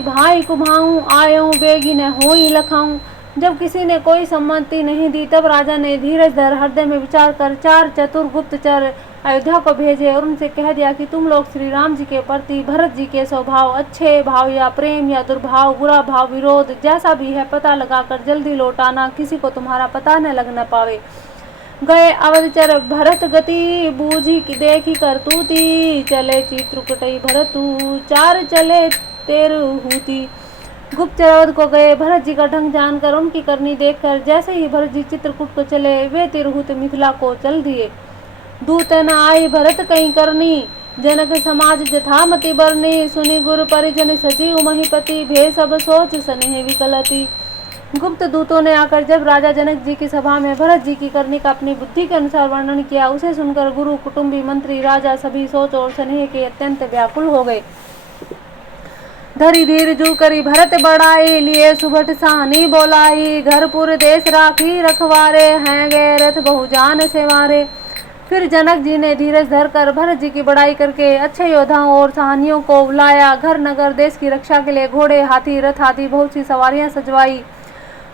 भाई कुभाऊं, आयऊं बेगी न होई लखाऊं। जब किसी ने कोई सम्मति नहीं दी, तब राजा ने धीरज धर हृदय में विचार कर 4 चतुर गुप्तचर अयोध्या को भेजे और उनसे कह दिया कि तुम लोग श्री राम जी के प्रति भरत जी के स्वभाव, अच्छे भाव या प्रेम या दुर्भाव, बुरा भाव, विरोध जैसा भी है पता लगाकर जल्दी लौट आना, किसी को तुम्हारा पता न लग न पावे। गए अवधचर भरत गति, बूझी देखी करतूती। चले चित्रकूटई भरतू, 4 चले तेरहूती। गुप्तचर अवध को गए, भरत जी का ढंग जानकर उनकी करनी देखकर जैसे ही भरत जी चित्रकूट को चले, वे तिरहुत मिथिला को चल दिए। दूत न आई भरत कहीं करनी, जनक समाज जथामति बरनी। सुनी गुरु परिजन सचिव महीपति, भे सब सोच स्नेह विकलती। गुप्त दूतों ने आकर जब राजा जनक जी की सभा में भरत जी की करनी का अपनी बुद्धि के अनुसार वर्णन किया, उसे सुनकर गुरु, कुटुंबी, मंत्री, राजा सभी सोच और स्नेह के अत्यंत व्याकुल हो गए। धरी धीर जू करी भरत बढ़ाई, लिए सुभट सानी बोलाई। घरपुर देश राखी रखवारे, हैं गए रथ बहुजान सेवारे। फिर जनक जी ने धीरज धरकर भरत जी की बड़ाई करके अच्छे योद्धाओं और सहानियों को बुलाया। घर नगर देश की रक्षा के लिए घोड़े, हाथी, रथ आदि बहुत सी सवारियां सजवाई।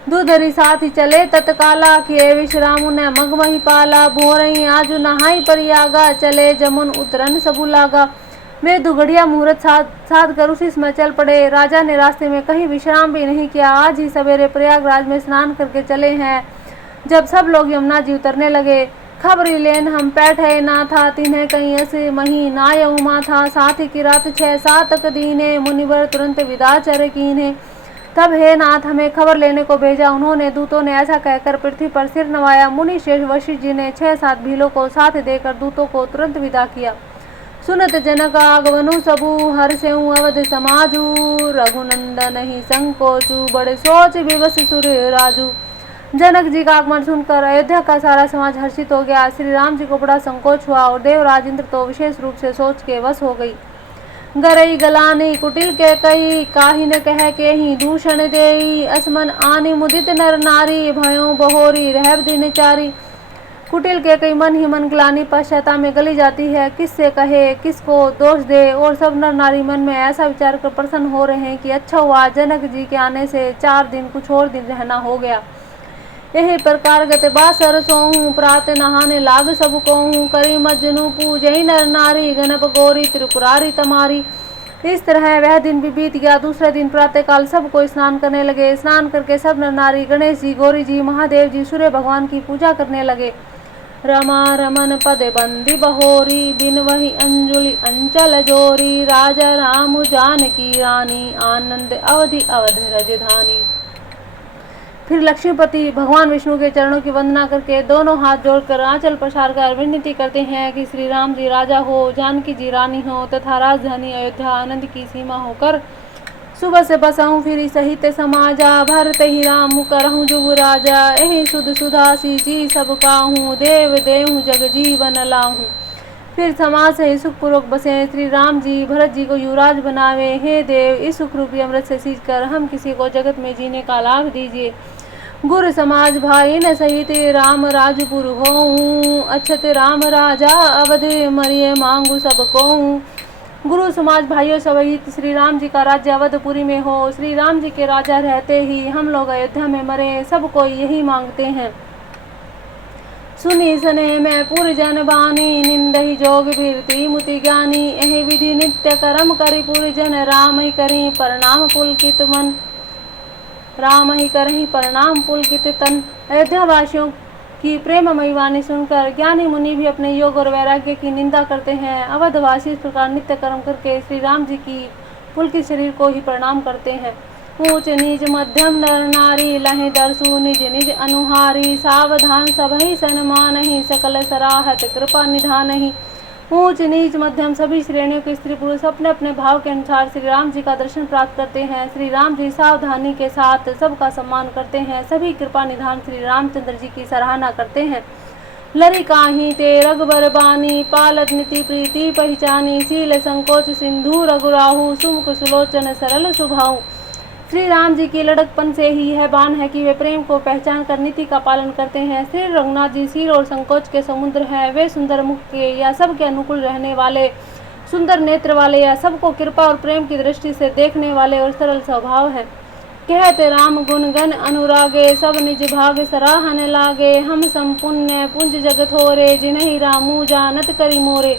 दूधरी साथ ही चले तत्काला, किए विश्राम ने मगमही पाला। भोरही आजू नहाई परियागा, चले जमुन उतरन सबू लागा। वे दुघड़िया मुहूर्त साध कर उसी समय चल पड़े। राजा ने रास्ते में कहीं विश्राम भी नहीं किया, आज ही सवेरे प्रयागराज में स्नान करके चले हैं। जब सब लोग यमुना जी उतरने लगे, खबरी लेन हम पैठे ना था, तिन्हें कहीं ऐसे मही नाय उमा था। साथ ही की रात 6-7 दीने, मुनिवर तुरंत विदा चर कीन्हे। तब हे नाथ हमें खबर लेने को भेजा। उन्होंने दूतों ने ऐसा कहकर पृथ्वी पर सिर नवाया। मुनि शेष वशिष्ठ जी ने 6-7 भीलों को साथ देकर दूतों को तुरंत विदा किया। सुनत जनक आगमनु सबू, हर्षेऊ अवध समाजू। रघुनंदन ही संकोचू, बड़े सोच विवश सुर राजू। जनक जी का आगमन सुनकर अयोध्या का सारा समाज हर्षित हो गया। श्री राम जी को बड़ा संकोच हुआ और देवराज इंद्र तो विशेष रूप से सोच के वश हो गई। गरई गलानी कुटिल के कई, काहि न कह के ही दूषण देई। असमन आनी मुदित नर नारी, भयों बहोरी रहब दिन चारी। कुटिल के कई मन ही मन ग्लानि पश्चाता में गली जाती है, किससे कहे किसको दोष दे। और सब नर नारी मन में ऐसा विचार कर प्रसन्न हो रहे हैं कि अच्छा हुआ जनक जी के आने से 4 दिन कुछ और दिन रहना हो गया। यही प्रकार गत बासर सोहूं, प्रात नहाने लाग सब कोहूं। करी मजनू पूजई नर नारी, गणप गौरी त्रिपुरारी तमारी। इस तरह वह दिन भी बीत गया। दूसरे दिन प्रातःकाल सब कोई स्नान करने लगे। स्नान करके सब नर नारी गणेश जी, गौरी जी, महादेव जी, सूर्य भगवान की पूजा करने लगे। रमा रमन पद बंदी बहोरी, बिन वही अंजुलि अंचल जोरी। राजा राम जानकी रानी, आनंद अवधि अवध राजधानी। फिर लक्ष्मीपति भगवान विष्णु के चरणों की वंदना करके दोनों हाथ जोड़कर आंचल पसार कर विनती करते हैं कि श्री राम जी राजा हो, जानकी जी रानी हो तथा राजधानी अयोध्या आनंद की सीमा होकर सुबह से बसाऊं फिर सहित समाजा। भरत ही राम करहूँ जुग राजा, यही सुध सुधासी जी सब काहूँ। देव देहूँ जग जीवन लाहूँ। फिर समाज से सुखपूर्वक बसे श्री राम जी भरत जी को युवराज बनावे। हे देव, इस सुख रूपी अमृत से सींच कर हम किसी को जगत में जीने का लाभ दीजिए। गुरु समाज भाई न सहित राम राजपुर होऊं, अच्छत राम राजा अवध मरिए मांगू सबको। गुरु समाज भाइयों सहित श्री राम जी का राज्य अवधपुरी में हो, श्री राम जी के राजा रहते ही हम लोग अयोध्या में मरे, सब कोई यही मांगते हैं। सुनी सने में पुर जन बानी, निंदहि जोग वीरति मुति ज्ञानी, एहि विधि नित्य करम करि पुर जन, राम ही करी प्रणाम पुलकित मन, राम ही करही प्रणाम पुलकित तन। अयोध्या वासियों की प्रेममयी वाणी सुनकर ज्ञानी मुनि भी अपने योग और वैराग्य की निंदा करते हैं। अवधवासी इस प्रकार नित्य कर्म करके श्री राम जी की पुलकित शरीर को ही प्रणाम करते हैं। ऊंच नीच मध्यम नर नारी, लहे दर्शु निज निज अनुहारी, सावधान सबहि सन्मानहि, सकल सराहत कृपा निधानहि। ऊंच नीच मध्यम सभी श्रेणियों के स्त्री पुरुष अपने अपने भाव के अनुसार श्री राम जी का दर्शन प्राप्त करते हैं। श्री राम जी सावधानी के साथ सबका सम्मान करते हैं, सभी कृपा निधान श्री रामचंद्र जी की सराहना करते हैं। लरी काहि ते रघुबर बानी, पालत नीति प्रीति पहचानी, सील संकोच सिंधु रघुराहु, सुमुख सुलोचन सरल सुभाऊ। श्री राम जी की लड़कपन से ही यह बान है कि वे प्रेम को पहचान कर नीति का पालन करते हैं। श्री रघुनाथ जी सील और संकोच के समुद्र हैं। वे सुंदर मुख के या सबके अनुकूल रहने वाले, सुंदर नेत्र वाले या सबको कृपा और प्रेम की दृष्टि से देखने वाले और सरल स्वभाव हैं। कहते राम गुण गण अनुरागे, सब निज भाग सराहन लागे, हम संपुण्य पुंज जगत होरे, जिन्हि रामू जानत करी मोरे।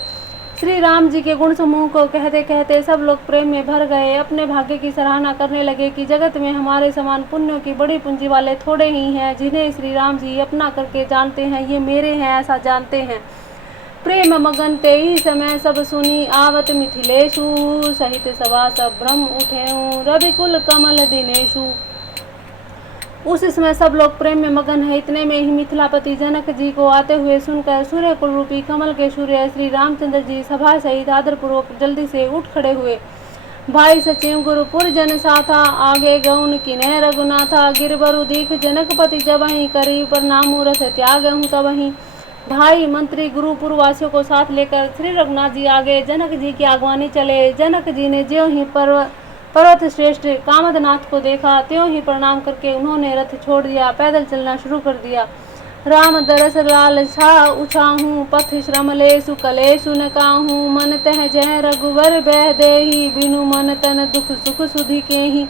श्री राम जी के गुण समूह को कहते कहते सब लोग प्रेम में भर गए, अपने भाग्य की सराहना करने लगे कि जगत में हमारे समान पुण्यों की बड़ी पूंजी वाले थोड़े ही हैं, जिन्हें श्री राम जी अपना करके जानते हैं, ये मेरे हैं ऐसा जानते हैं। प्रेम मगन ते ही समय सब सुनी, आवत मिथिलेशु, सहित सभा सब ब्रह्म उठेऊ, रविकुल कमल दिनेशु। उस समय सब लोग प्रेम में मगन है। इतने में ही मिथिलापति जनक जी को आते हुए सुनकर सूर्य कुल रूपी कमल के सूर्य श्री रामचंद्र जी सभा सहित आदर पूर्वक जल्दी से उठ खड़े हुए। भाई सचिव गुरुपुर जन साथा, आगे गौन किने रघुनाथा, गिरबरु दीख जनकपति जबहि, करी प्रणाम रथ त्याग हूँ तबहि। भाई मंत्री गुरुपुर वासियों को साथ लेकर श्री रघुनाथ जी आगे जनक जी की आगवानी चले। जनक जी ने ज्यों ही पर्वत श्रेष्ठ कामदनाथ को देखा, त्यों ही प्रणाम करके उन्होंने रथ छोड़ दिया, पैदल चलना शुरू कर दिया। राम दरस लाल छा उछाहूँ, पथ श्रम लेसु कलेसु न काहूँ, मन तह जय रघुवर बह देहि, बिनु मन तन दुख सुख सुधि केहि।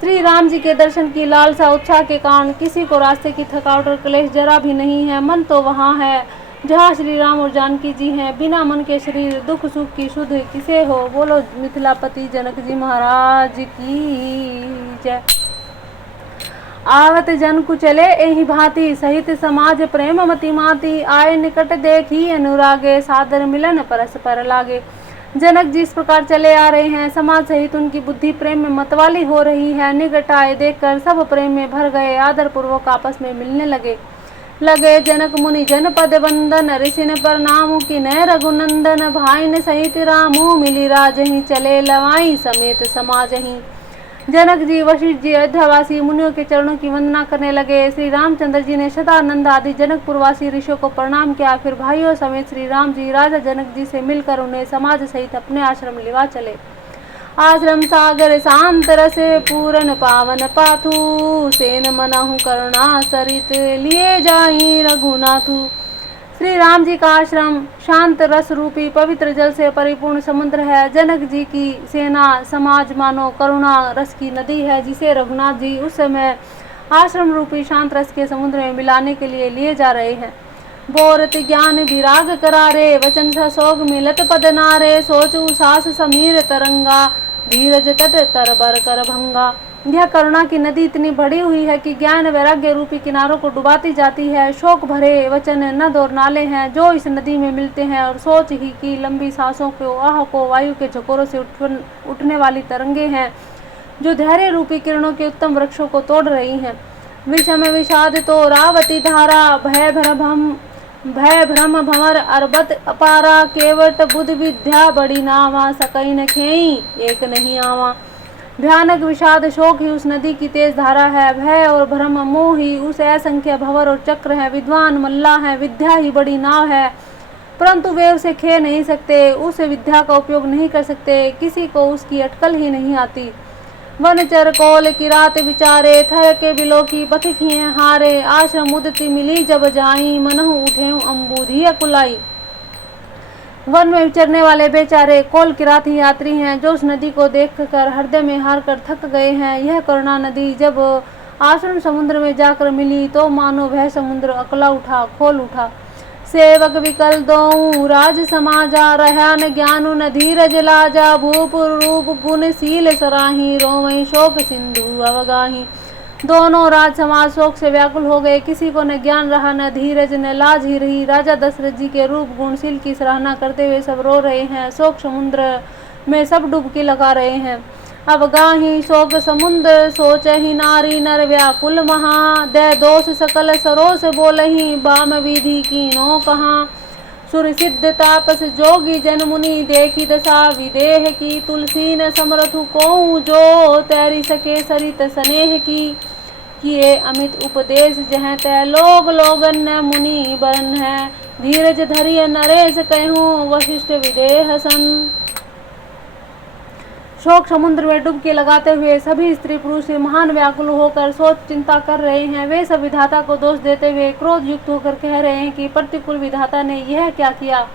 श्री राम जी के दर्शन की लालसा उत्साह के कारण किसी को रास्ते की थकावट और क्लेश जरा भी नहीं है। मन तो वहाँ है जहाँ श्री राम और जानकी जी हैं। बिना मन के शरीर दुख सुख की सुध किसे हो। बोलो मिथिलापति जनक जी महाराज की जय। आवत जन कुचले एहि भांति, सहित समाज प्रेम मति माती, आए निकट देखी अनुरागे, सादर मिलन परस्पर लागे। जनक जी इस प्रकार चले आ रहे हैं, समाज सहित उनकी बुद्धि प्रेम में मतवाली हो रही है। निकट आए देखकर सब प्रेम में भर गए, आदर पूर्वक आपस में मिलने लगे। जनक मुनि जनपद वंदन, ऋषिन प्रणाम किने रघुनंदन, भाईन सहित रामू मिली राजहि, चले लवाई समेत समाजहि। जनक जी वशिष्ठ जी अयोध्यावासी मुनियों के चरणों की वंदना करने लगे। श्री रामचंद्र जी ने सदानंद आदि जनकपुरवासी ऋषियों को प्रणाम किया। फिर भाइयों समेत श्री राम जी राजा जनक जी से मिलकर उन्हें समाज सहित अपने आश्रम लिवा चले। आश्रम सागर शांत रस पूरन पावन पाथु, सेन मनहु करुणा सरित, लिए जाई रघुनाथु। श्री राम जी का आश्रम शांत रस रूपी पवित्र जल से परिपूर्ण समुद्र है। जनक जी की सेना समाज मानो करुणा रस की नदी है, जिसे रघुनाथ जी उस समय आश्रम रूपी शांत रस के समुद्र में मिलाने के लिए लिए जा रहे हैं। बोरत ज्ञान विराग करारे, वचन सोग मिलत पद नारे, सोचु सास समीर तरंगा, धीरज तट तरबर कर भंगा। यह करुणा की नदी इतनी बड़ी हुई है कि ज्ञान वैराग्य रूपी किनारों को डुबाती जाती है। शोक भरे वचन नद और नाले हैं जो इस नदी में मिलते हैं, और सोच ही की लंबी सांसों को आह को वायु के झकोरों से उठने वाली तरंगे हैं, जो धैर्य रूपी किरणों के उत्तम वृक्षों को तोड़ रही हैं। विषम विषाद तो रावती धारा, भय भ्रम भंवर अर्बत अपारा, केवट बुध विद्या बड़ी नावा, सकई न खेई एक नहीं आवा। भयानक विषाद शोक ही उस नदी की तेज धारा है, भय और भ्रम मोह ही उस असंख्य भंवर और चक्र है, विद्वान मल्ला है, विद्या ही बड़ी नाव है, परंतु वे उसे खे नहीं सकते, उस विद्या का उपयोग नहीं कर सकते, किसी को उसकी अटकल ही नहीं आती। वनचर कौल की रात विचारे, थर के बिलो की पथ किए हारे। आश्रम मुदति मिली जब जाई, मनहु उठे अम्बुधि अकुलाई। वन में विचरने वाले बेचारे कौल किरात यात्री हैं, जो उस नदी को देखकर हृदय में हार कर थक गए हैं। यह करुणा नदी जब आश्रम समुद्र में जाकर मिली, तो मानो वह समुद्र अकला उठा, खोल उठा। सेवक विकल दोऊ राज समाजा, रहा न ज्ञानु न धीरज लाजा। भूप रूप गुणशील सराही, रोवई शोक सिंधु अवगाही। दोनों राज समाज शोक से व्याकुल हो गए, किसी को न ज्ञान रहा न धीरज न लाज ही रही। राजा दशरथ जी के रूप गुणशील की सराहना करते हुए सब रो रहे हैं, शोक समुद्र में सब डुबकी लगा रहे हैं। अवगाही शोक समुद्र सोचहि नारी, नर व्याकुल महा। दे दोष सकल सरोस बोलहि, बाम विधि कीनो कहाँ। सुर सिद्ध तापस जोगी जन मुनि, देखी दशा विदेह की। तुलसी न समरथु कोऊ जो, तैरी सके सरित स्नेह की। किए अमित उपदेश जह तै, लोग लोगन न मुनि बरन है। धीरज धरिय नरेश कहूँ, वशिष्ठ विदेह सन। शोक समुद्र में डुबकी लगाते हुए सभी स्त्री पुरुष महान व्याकुल होकर सोच चिंता कर रहे हैं। वे सब विधाता को दोष देते हुए क्रोध युक्त होकर कह रहे हैं कि प्रतिकूल विधाता ने यह क्या किया।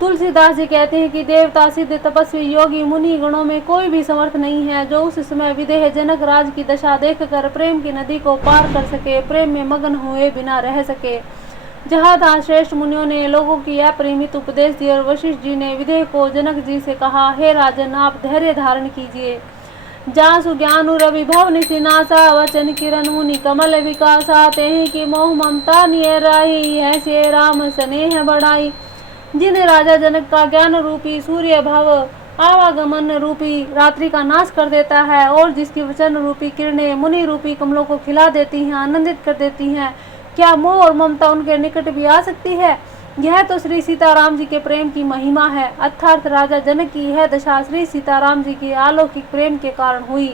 तुलसीदास जी कहते हैं कि देवता सिद्ध तपस्वी योगी मुनि गणों में कोई भी समर्थ नहीं है, जो उस समय विदेह जनक राज की दशा देखकर प्रेम की नदी को पार कर सके, प्रेम में मगन हुए बिना रह सके। जहाँ तहाँ श्रेष्ठ मुनियों ने लोगों की अपरिमित उपदेश दिए और वशिष्ठ जी ने विदेह को जनक जी से कहा, हे राजन, आप धैर्य धारण कीजिए। जासु ज्ञानु रविभव निशिनासा, वचन किरण मुनि कमल विकासा। तेहि की मोह ममता निय राही, ऐसे राम स्नेह बढ़ाई। जिन्हें राजा जनक का ज्ञान रूपी सूर्य भव आवागमन रूपी रात्रि का नाश कर देता है, और जिसकी वचन रूपी किरणें मुनि रूपी कमलों को खिला देती हैं, आनंदित कर देती हैं, क्या मोह और ममता उनके निकट भी आ सकती है। यह तो श्री सीताराम जी के प्रेम की महिमा है। अर्थात राजा जनक की यह दशा श्री सीताराम जी के अलौकिक प्रेम के कारण हुई,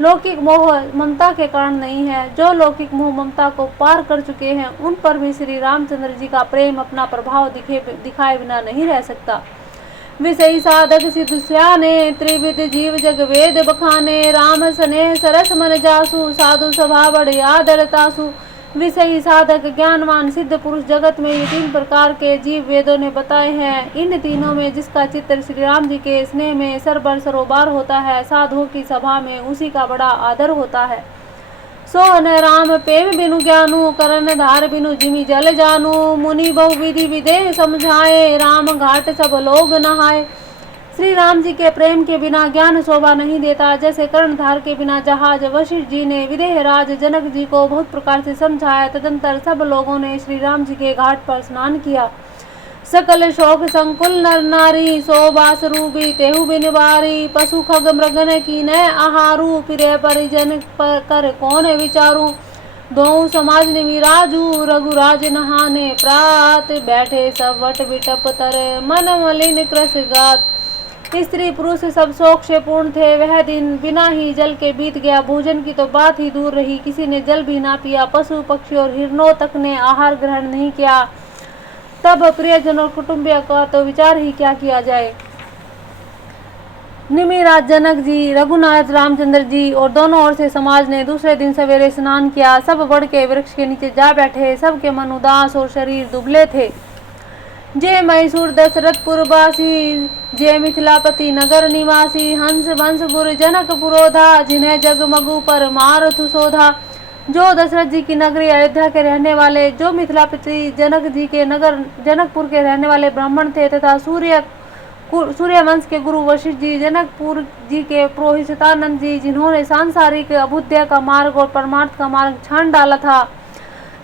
लौकिक मोह ममता के कारण नहीं है। जो लौकिक मोह ममता को पार कर चुके हैं, उन पर भी श्री रामचंद्र जी का प्रेम अपना प्रभाव दिखाए बिना नहीं रह सकता। विषयी साधक सिद्ध स्याने, त्रिविध जीव जग वेद बखाने। राम स्नेह सरस मन जासु, साधु सभा बड़े आदर तासु। विषयी साधक ज्ञानवान सिद्ध पुरुष जगत में ये 3 प्रकार के जीव वेदों ने बताए हैं। इन तीनों में जिसका चित्त श्री राम जी के स्नेह में सरबर सरोबार होता है, साधुओं की सभा में उसी का बड़ा आदर होता है। सो न राम प्रेम बिनु ज्ञानु, करन धार बिनु जिमि जल जानू। मुनि बहु विधि विदेह समझाए, राम घाट सब लोग नहाए। श्री राम जी के प्रेम के बिना ज्ञान शोभा नहीं देता। जैसे कर्णधार के बिना जहाज, वशिष्ठ जी ने विदेह राज जनक जी को बहुत प्रकार से समझाया। तदंतर सब लोगों ने श्री राम जी के घाट पर स्नान किया। सकल शोक संकुल नर नारी, सोबास रूपी तेहु बिन बारी। पशु खग मृगन की न आहारू, फिरे परिजन पर कर कौन विचारू। दो समाज ने विराजू, रघुराज नहाने प्रात। बैठे सब वट बिटप तर, मन मलिन कृस गात। स्त्री पुरुष सब शोक से पूर्ण थे। वह दिन बिना ही जल के बीत गया। भोजन की तो बात ही दूर रही, किसी ने जल भी ना पिया। पशु पक्षी और हिरणों तक ने आहार ग्रहण नहीं किया। तब प्रियजन और कुटुंबिया का तो विचार ही क्या किया जाए। निमिराज जनक जी, रघुनाथ रामचंद्र जी और दोनों ओर से समाज ने दूसरे दिन सवेरे स्नान किया। सब बड़ के वृक्ष के नीचे जा बैठे। सबके मन उदास और शरीर दुबले थे। जे मैसूर दशरथपुर वासी, जे मिथिलापति नगर निवासी। हंस वंश गुर जनक पुरोधा, जिन्हें जगमगु पर मारुथु शोधा। जो दशरथ जी की नगरी अयोध्या के रहने वाले, जो मिथिलापति जनक जी के नगर जनकपुर के रहने वाले ब्राह्मण थे, तथा सूर्य वंश के गुरु वशिष्ठ जी, जनकपुर जी के पुरोहित सतानंद जी, जिन्होंने सांसारिक अभ्युदय का मार्ग और परमार्थ का मार्ग छान डाला था।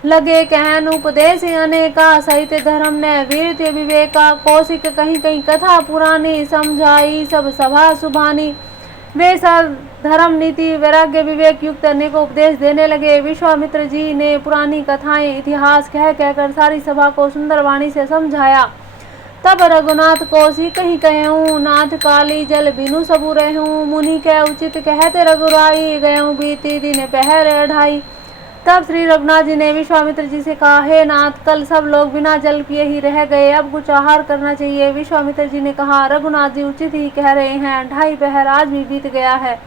लगे कहन उपदेश अनेका, साहित्य धर्म ने वीर विवेका। कौशिक कहीं कहीं कथा पुरानी, समझाई सब सभा सुभानी। वे सब धर्म नीति वैराग्य विवेक युक्त अनेकों उपदेश देने लगे। विश्वामित्र जी ने पुरानी कथाएं इतिहास कह कहकर सारी सभा को सुंदर वाणी से समझाया। तब रघुनाथ कौशिक कहीं कहूँ, नाथ काली जल बिनु सबु रहूँ। मुनि के उचित कहते रघुराई, गयऊँ बीती दिन पहर अढ़ाई। तब श्री रघुनाथ जी ने विश्वामित्र जी से कहा, हे नाथ, कल सब लोग बिना जल पिए ही रह गए, अब कुछ आहार करना चाहिए। विश्वामित्र जी ने कहा, रघुनाथ जी उचित ही कह रहे हैं, 2.5 पहर आज भी बीत गया है।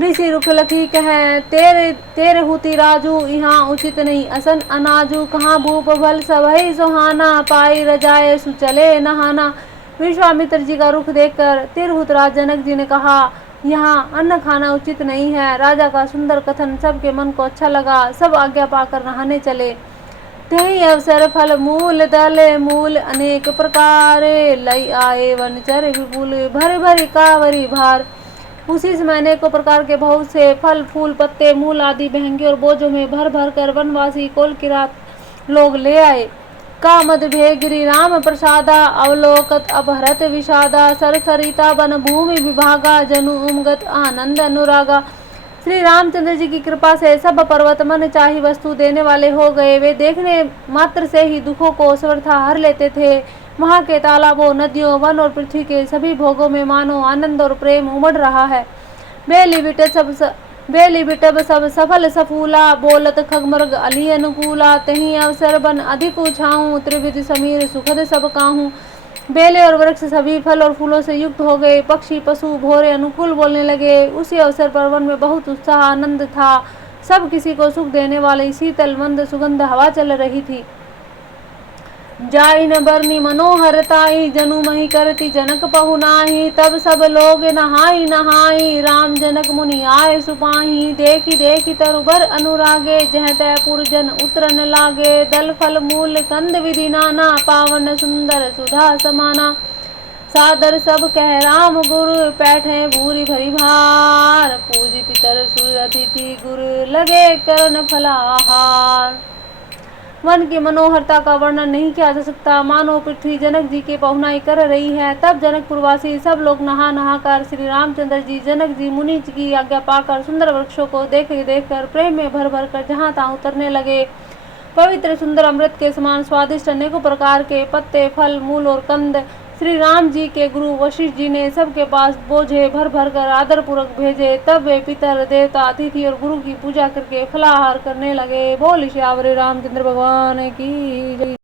ऋषि रुख लखी कहें तेरे तेरे हुती राजू, यहाँ उचित नहीं असन अनाजू, कहाँ भूप भल सबही सुहाना, पाई रजाए सुचले नहाना। विश्वामित्र जी का रुख देखकर तिरहुत राज जनक जी ने कहा, यहाँ अन्न खाना उचित नहीं है। राजा का सुंदर कथन सबके मन को अच्छा लगा, सब आज्ञा पाकर नहाने चले। तही अवसर फल मूल दल मूल अनेक प्रकारे, लई आए वनचर विपुल भर भरी कावरी भार। उसी समय अनेकों प्रकार के बहुत से फल फूल पत्ते मूल आदि महंगे और बोझों में भर भर कर वनवासी कोल किरात लोग ले आए। कामद भेगिरी राम प्रसादा, अवलोकत अपहरत विषादा, सरसरिता वन भूमि विभागा, जनु उमगत आनंद अनुरागा। श्री रामचंद्र जी की कृपा से सब पर्वत मन चाही वस्तु देने वाले हो गए। वे देखने मात्र से ही दुखों को सर्वथा हर लेते थे। वहाँ के तालाबों नदियों वन और पृथ्वी के सभी भोगों में मानो आनंद और प्रेम उमड़ रहा है। बेली बिटब सब सफल सफूला, बोलत खगमृग अली अनुकूला, तही अवसर बन अधिक उछाऊं, त्रिविध समीर सुखद सब काहूं। बेले और वृक्ष सभी फल और फूलों से युक्त हो गए, पक्षी पशु भोरे अनुकूल बोलने लगे। उसी अवसर पर वन में बहुत उत्साह आनंद था। सब किसी को सुख देने वाली शीतल मंद सुगंध हवा चल रही थी। जाई न बरनी मनोहरताई, जनु मही करती जनक पहुनाही, तब सब लोग नहाई नहाई, राम जनक मुनि आए सुपाही। देखी देखी तरुबर अनुरागे, जह तय पुरजन उतरन लागे, दल फल मूल कंद विधि नाना, पावन सुंदर सुधा समाना। सादर सब कह राम गुरु, पैठे भूरी भरी भार, पूज पितर सुर अतिथि गुरु, लगे करन फलाहार। वन की मनोहरता का वर्णन नहीं किया जा सकता, मानो पृथ्वी जनक जी के पहुनाई कर रही है। तब जनकपुरवासी सब लोग नहा नहा कर श्री रामचंद्र जी जनक जी मुनि जी की आज्ञा पाकर सुंदर वृक्षों को देख कर प्रेम में भर भर कर जहाँ तहाँ उतरने लगे। पवित्र सुंदर अमृत के समान स्वादिष्ट अनेकों प्रकार के पत्ते फल मूल और कंद श्री राम जी के गुरु वशिष्ठ जी ने सबके पास बोझे भर भर कर आदर पूर्वक भेजे। तब वे पितर देवता अतिथि और गुरु की पूजा करके फलाहार करने लगे। बोल श्यावरे रामचंद्र भगवान की जय।